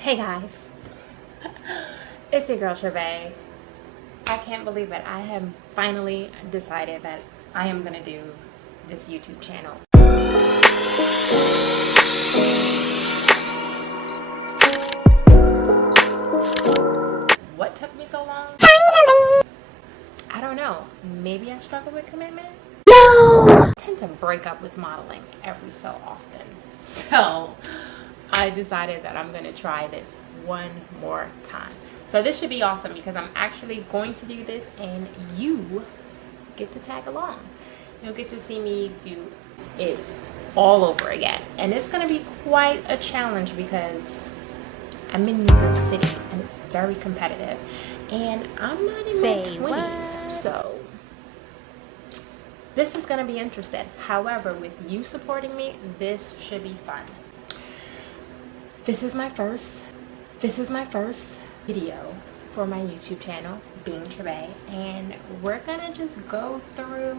Hey guys, it's your girl Tribbey. I can't believe it. I have finally decided that I am gonna do this YouTube channel. What took me so long? I don't know. Maybe I struggle with commitment? No! I tend to break up with modeling every so often. So I decided that I'm gonna try this one more time. So this should be awesome because I'm actually going to do this and you get to tag along. You'll get to see me do it all over again. And it's gonna be quite a challenge because I'm in New York City and it's very competitive. And I'm not in my 20s, so this is gonna be interesting. However, with you supporting me, this should be fun. This is my first video for my YouTube channel, being Tribbey, and we're gonna just go through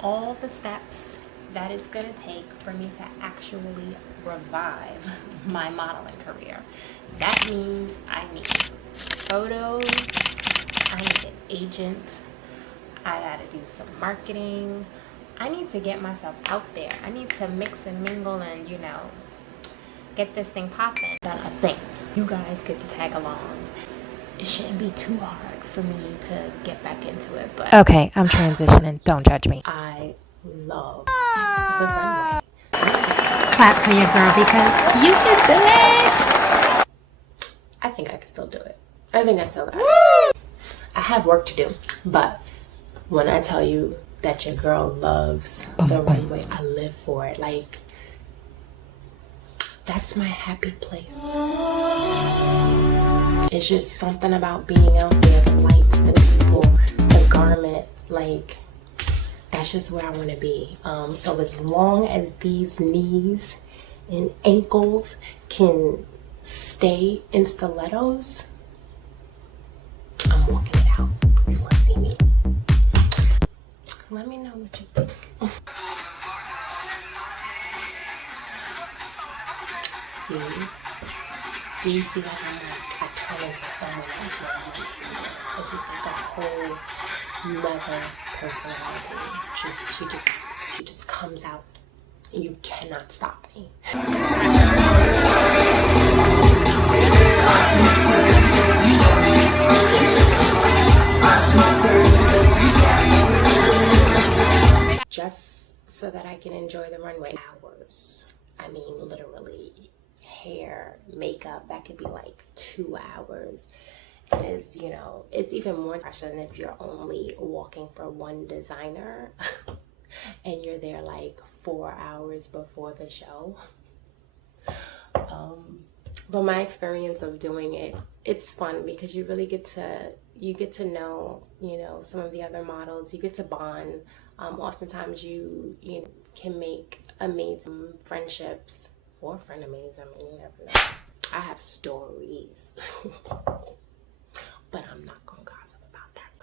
all the steps that it's gonna take for me to actually revive my modeling career. That means I need photos, I need an agent, I gotta do some marketing, I need to get myself out there, I need to mix and mingle and, you know, get this thing popping. Done a thing. You guys get to tag along. It shouldn't be too hard for me to get back into it, but okay, I'm transitioning. Don't judge me. I love the runway. Clap for your girl because you can do it. I think I can still do it. I think I still got it. I have work to do, but when I tell you that your girl loves the runway, I live for it. Like, that's my happy place. It's just something about being out there, the lights, the people, the garment, like, that's just where I want to be. So as long as these knees and ankles can stay in stilettos, I'm walking it out. You want to see me? Let me know what you think. Do you see like I'm like, I turn into someone else now? It's just like a whole nother personality. She just comes out and you cannot stop me. Just so that I can enjoy the runway. Hours. I mean, literally. Hair, makeup, that could be like 2 hours. And it's, you know, it's even more pressure than if you're only walking for one designer and you're there like 4 hours before the show. But my experience of doing it, it's fun because you really get to know, you know, some of the other models. You get to bond. Oftentimes you can make amazing friendships or frenemies. I mean, you never know. I have stories, but I'm not gonna gossip about that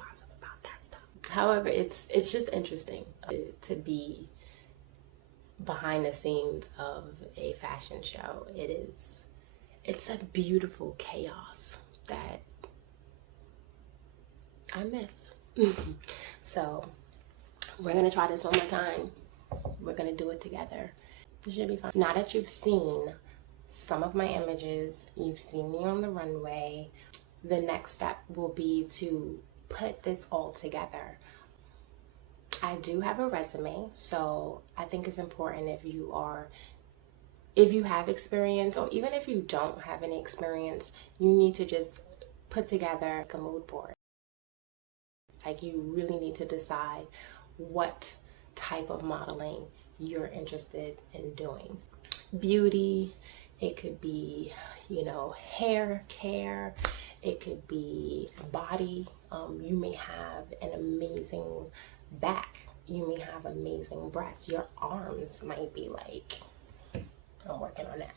stuff. However, it's just interesting to be behind the scenes of a fashion show. It's a beautiful chaos that I miss. So we're gonna try this one more time. We're gonna do it together. It should be fun. Now that you've seen some of my images, you've seen me on the runway, the next step will be to put this all together. I do have a resume, so I think it's important if you have experience, or even if you don't have any experience, you need to just put together a mood board. Like, you really need to decide what type of modeling you're interested in doing. Beauty, it could be, you know, hair care, it could be body. You may have an amazing back, you may have amazing breasts. Your arms might be like, I'm working on that.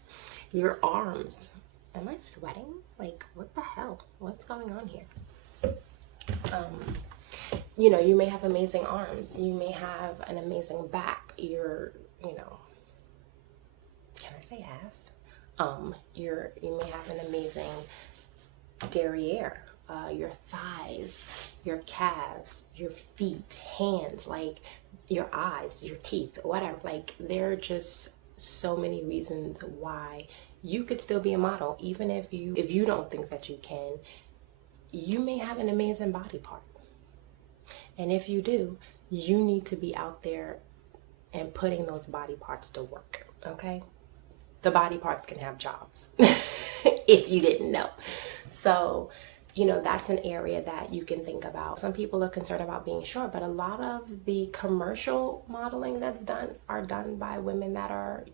Your arms, am I sweating? Like, what the hell? What's going on here? You know, you may have amazing arms, you may have an amazing back, you know, can I say ass? You may have an amazing derriere, your thighs, your calves, your feet, hands, like your eyes, your teeth, whatever. Like there are just so many reasons why you could still be a model, even if you don't think that you can. You may have an amazing body part, and if you do, you need to be out there and putting those body parts to work. Okay, the body parts can have jobs if you didn't know. So that's an area that you can think about. Some people are concerned about being short, but a lot of the commercial modeling that's done are done by women that are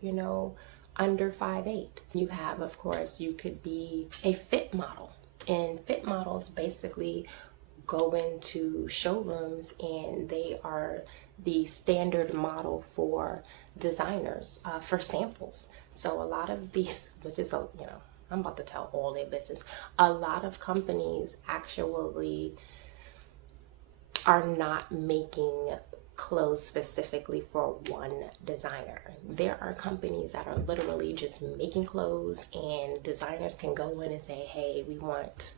under 5'8". You have, of course, you could be a fit model, and fit models basically go into showrooms and they are the standard model for designers, for samples. So a lot of these, which is I'm about to tell all their business. A lot of companies actually are not making clothes specifically for one designer. There are companies that are literally just making clothes, and designers can go in and say, hey, we want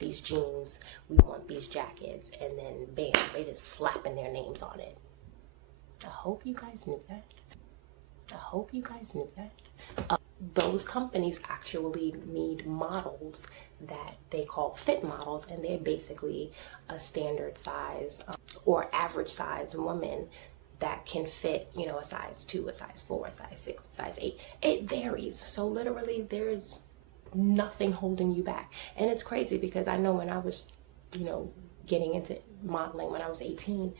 these jeans, we want these jackets, and then bam, they just slapping their names on it. I hope you guys knew that. Those companies actually need models that they call fit models, and they're basically a standard size or average size woman that can fit, a size 2, a size 4, a size 6, a size 8. It varies. So literally there's nothing holding you back. And it's crazy because I know when I was, getting into modeling when I was 18,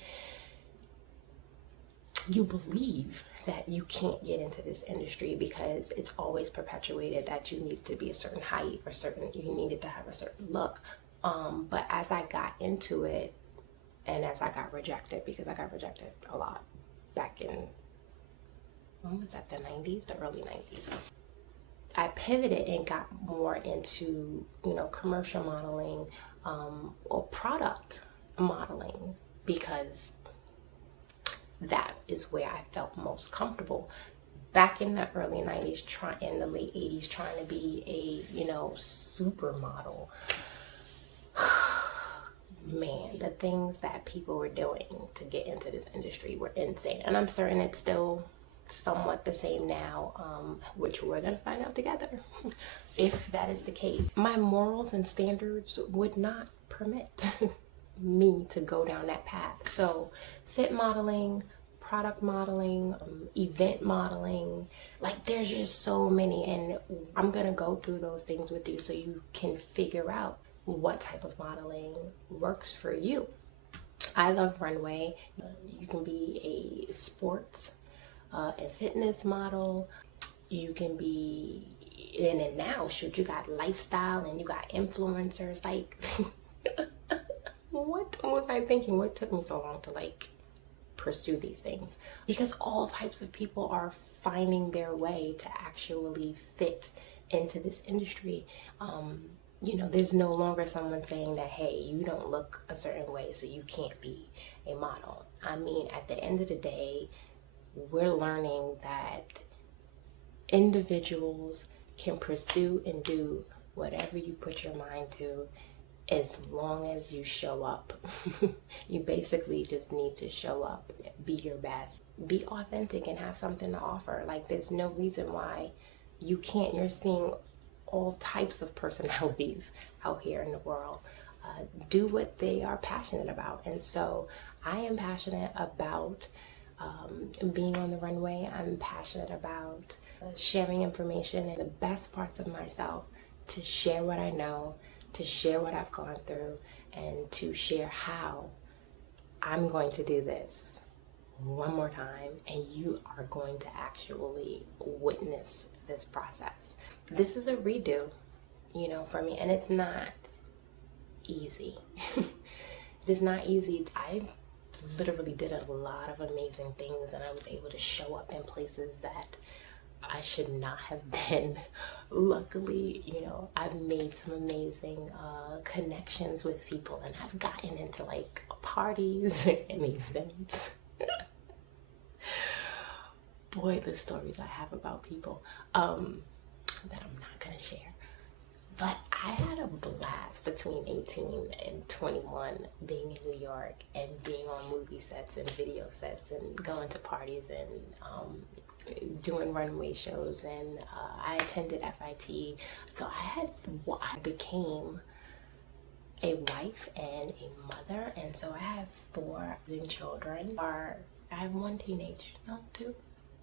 you believe that you can't get into this industry because it's always perpetuated that you need to be a certain height or you needed to have a certain look. But as I got into it, and as I got rejected, because I got rejected a lot back in, when was that, the 90s, the early 90s. I pivoted and got more into, commercial modeling, or product modeling, because that is where I felt most comfortable. Back in the early 90s, in the late 80s, trying to be a, supermodel. Man, the things that people were doing to get into this industry were insane. And I'm certain it's still somewhat the same now, which we're going to find out together if that is the case. My morals and standards would not permit me to go down that path. So fit modeling, product modeling, event modeling, like there's just so many, and I'm gonna go through those things with you so you can figure out what type of modeling works for you. I love runway. You can be a sports and fitness model. You can be, and then now, shoot, you got lifestyle and you got influencers. Like, what was I thinking? What took me so long to pursue these things? Because all types of people are finding their way to actually fit into this industry. There's no longer someone saying that, hey, you don't look a certain way, so you can't be a model. I mean, at the end of the day, we're learning that individuals can pursue and do whatever you put your mind to, as long as you show up. You basically just need to show up, be your best, be authentic, and have something to offer. Like, there's no reason why you can't. You're seeing all types of personalities out here in the world do what they are passionate about. And so I am passionate about being on the runway. I'm passionate about sharing information and the best parts of myself, to share what I know, to share what I've gone through, and to share how I'm going to do this one more time, and you are going to actually witness this process. This is a redo, for me, and it's not easy. It is not easy. I literally did a lot of amazing things, and I was able to show up in places that I should not have been. Luckily, I've made some amazing connections with people, and I've gotten into parties and events. boy, the stories I have about people that I'm not gonna share. But I had a blast between 18 and 21 being in New York and being on movie sets and video sets and going to parties and doing runway shows. And I attended FIT. So I became a wife and a mother. And so I have 4 young children. I have 1 teenager, no, 2.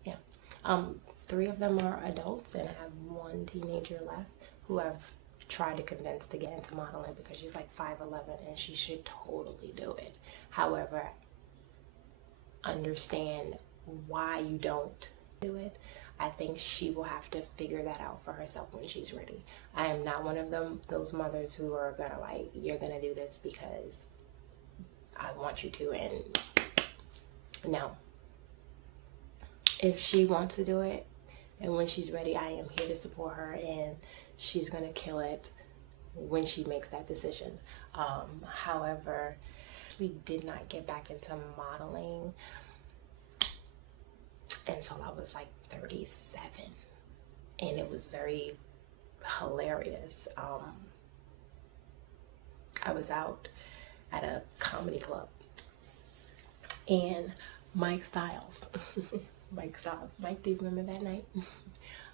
Yeah. 3 of them are adults, and I have 1 teenager left who I've tried to convince to get into modeling because she's like 5'11" and she should totally do it. However, understand why you don't do it. I think she will have to figure that out for herself when she's ready. I am not one of those mothers who are gonna like, you're gonna do this because I want you to, and no. If she wants to do it and when she's ready, I am here to support her, and she's gonna kill it when she makes that decision. However, we did not get back into modeling until I was like 37, and it was very hilarious. I was out at a comedy club, and Mike, do you remember that night?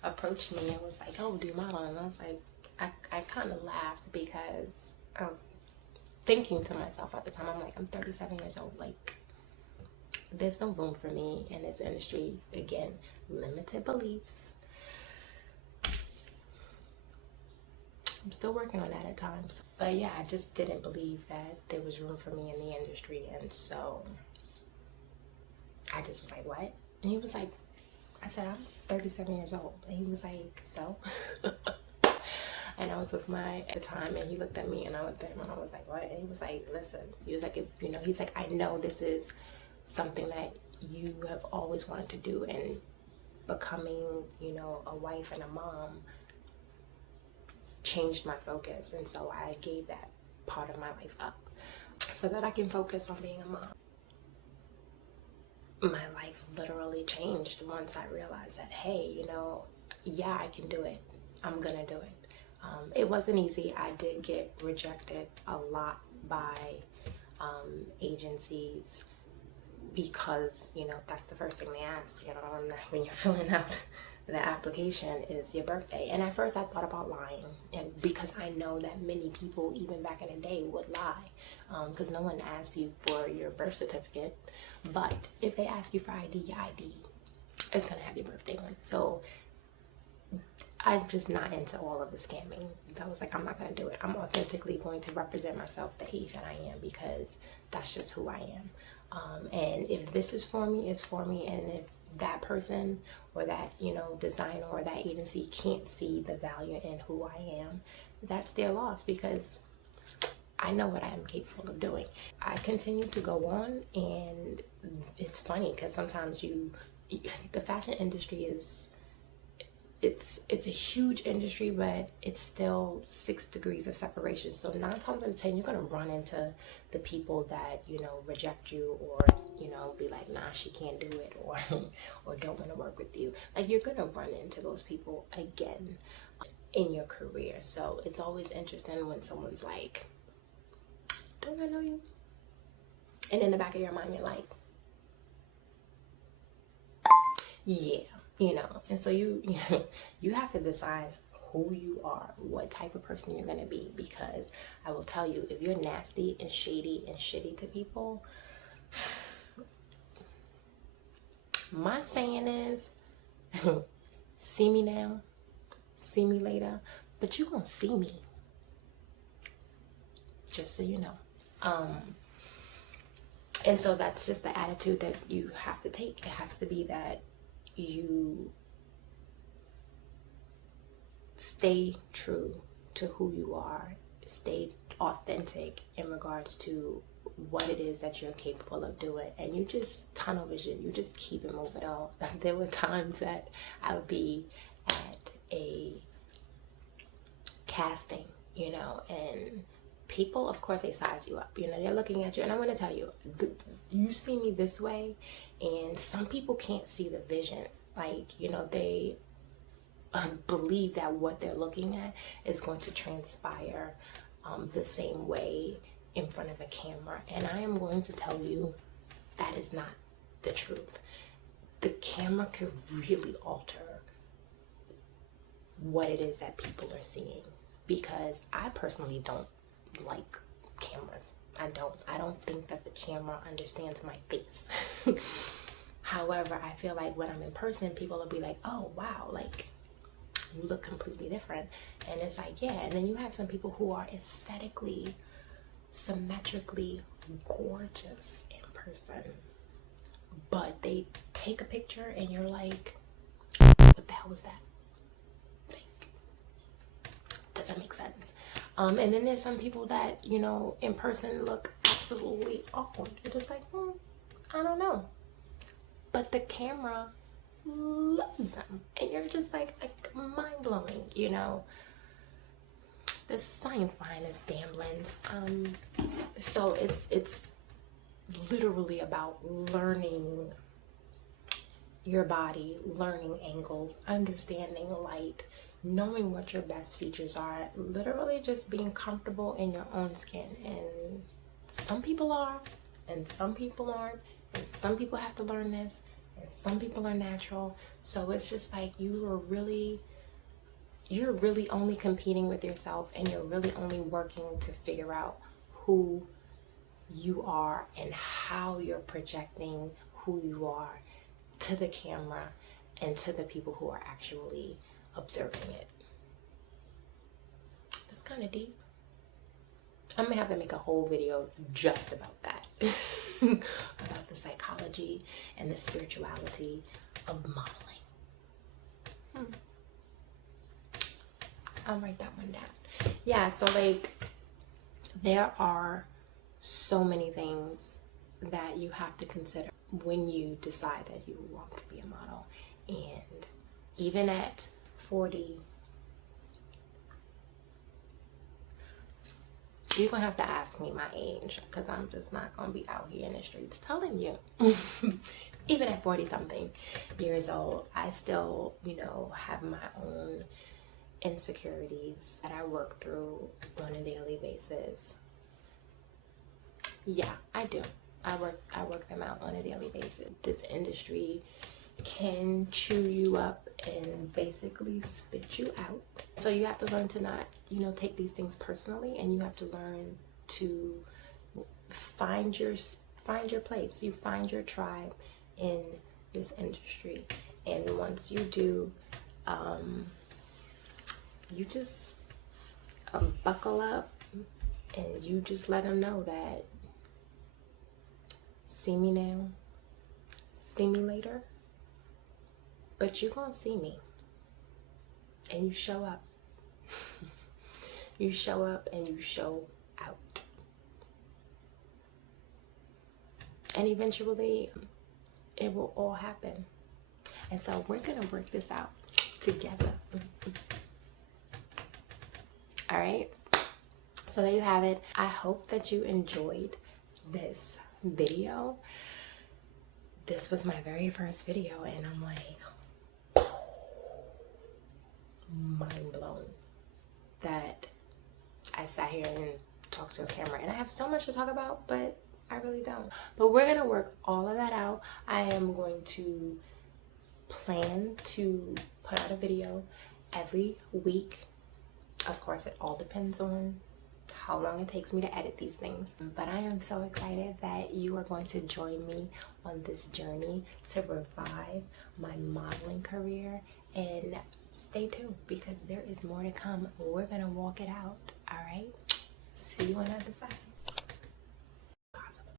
Approached me and was like, oh, do you model? And I was like, I kind of laughed because I was thinking to myself at the time, I'm like, I'm 37 years old. Like, there's no room for me in this industry. Again, limited beliefs. I'm still working on that at times. But yeah, I just didn't believe that there was room for me in the industry. And so I just was like, what? And he was like, I said, I'm 37 years old. And he was like, so? And I was with at the time, and he looked at me, and I looked at him, and I was like, what? And he was like, listen. He was like, he's like, I know this is something that you have always wanted to do, and becoming, a wife and a mom changed my focus. And so I gave that part of my life up so that I can focus on being a mom. My life literally changed once I realized that, hey, yeah, I can do it. I'm gonna do it. It wasn't easy. I did get rejected a lot by agencies because, that's the first thing they ask, when you're filling out the application is your birthday. And at first I thought about lying, and because I know that many people, even back in the day, would lie, because no one asks you for your birth certificate. But if they ask you for ID, your ID is gonna have your birthday on it. So I'm just not into all of the scamming. I was like, I'm not gonna do it. I'm authentically going to represent myself the Asian I am, because that's just who I am. And if this is for me, it's for me. And if that person or that, designer or that agency can't see the value in who I am, that's their loss, because I know what I am capable of doing. I continue to go on, and it's funny because sometimes the fashion industry is, it's a huge industry, but it's still 6 degrees of separation. So 9 times out of 10, you're gonna run into the people that reject you, or be like, nah, she can't do it, or don't want to work with you. Like, you're gonna run into those people again in your career. So it's always interesting when someone's like, don't I know you? And in the back of your mind, you're like, yeah. And so you have to decide who you are, what type of person you're gonna be, because I will tell you, if you're nasty and shady and shitty to people, my saying is, see me now, see me later, but you're gonna see me, just so you know. And so that's just the attitude that you have to take. It has to be that you stay true to who you are, stay authentic in regards to what it is that you're capable of doing, and you just tunnel vision, you just keep it moving on. There were times that I would be at a casting, and people, of course, they size you up, they're looking at you, and I'm going to tell you, you see me this way, and some people can't see the vision Like, you know, they believe that what they're looking at is going to transpire the same way in front of a camera. And I am going to tell you that is not the truth. The camera could really alter what it is that people are seeing, because I personally don't like cameras. I don't think that the camera understands my face. However, I feel like when I'm in person, people will be like, oh wow, like you look completely different. And it's like, yeah. And then you have some people who are aesthetically, symmetrically gorgeous in person, but they take a picture and you're like, what the hell was that? Like, doesn't make sense. And then there's some people that, you know, in person look absolutely awkward. You're just like, I don't know. But the camera loves them. And you're just like mind-blowing, you know. There's science behind this damn lens. So it's literally about learning your body, learning angles, understanding light, knowing what your best features are, literally just being comfortable in your own skin. And some people are, and some people aren't, and some people have to learn this, and some people are natural. So it's just like you're really only competing with yourself, and you're really only working to figure out who you are and how you're projecting who you are to the camera and to the people who are actually observing it. That's kind of deep. I'm gonna have to make a whole video just about that. About the psychology and the spirituality of modeling. I'll write that one down. Yeah, so like there are so many things that you have to consider when you decide that you want to be a model. And even at 40, you're gonna have to ask me my age, because I'm just not gonna be out here in the streets telling you. Even at 40 something years old, I still, you know, have my own insecurities that I work through on a daily basis. Yeah, I do. I work them out on a daily basis. This industry can chew you up and basically spit you out. So you have to learn to not, you know, take these things personally, and you have to learn to find your place. You find your tribe in this industry. And once you do, you just buckle up, and you just let them know that see me now, see me later, but you're gonna see me. And you show up. You show up and you show out. And eventually it will all happen. And so we're gonna work this out together. All right, so there you have it. I hope that you enjoyed this video. This was my very first video, and I'm like mind blown that I sat here and talked to a camera. And I have so much to talk about, but I really don't. But we're gonna work all of that out. I am going to plan to put out a video every week. Of course, it all depends on how long it takes me to edit these things. But I am so excited that you are going to join me on this journey to revive my modeling career. And stay tuned, because there is more to come. We're gonna walk it out. All right, see you on the other side.